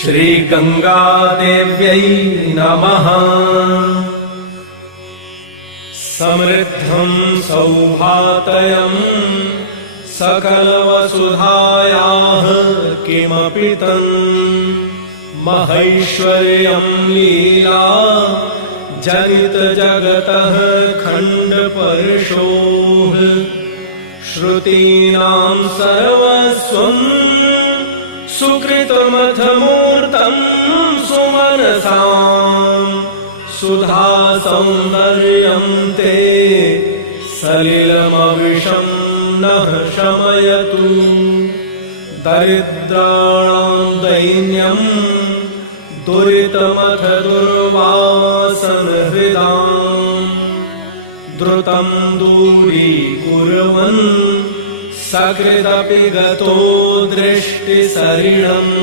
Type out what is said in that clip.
श्रीगङ्गादेव्यै नमः। समृद्धं सौभातयं सकलवसुधायाः किमपि तन् महैश्वर्यं लीला जनितजगतः खण्डपर्शोः श्रुतीनां सर्वस्वं सुकृतमथ मूर्तं सुमनसां सुधा सौन्दर्यं ते सलिलमविशं नः शमयतु दरिद्राणां दैन्यं दुरितमथ दुर्वासनहृदां द्रुतं दूरीकुर्वन् सकृदपि गतो दृष्टिसरिणम्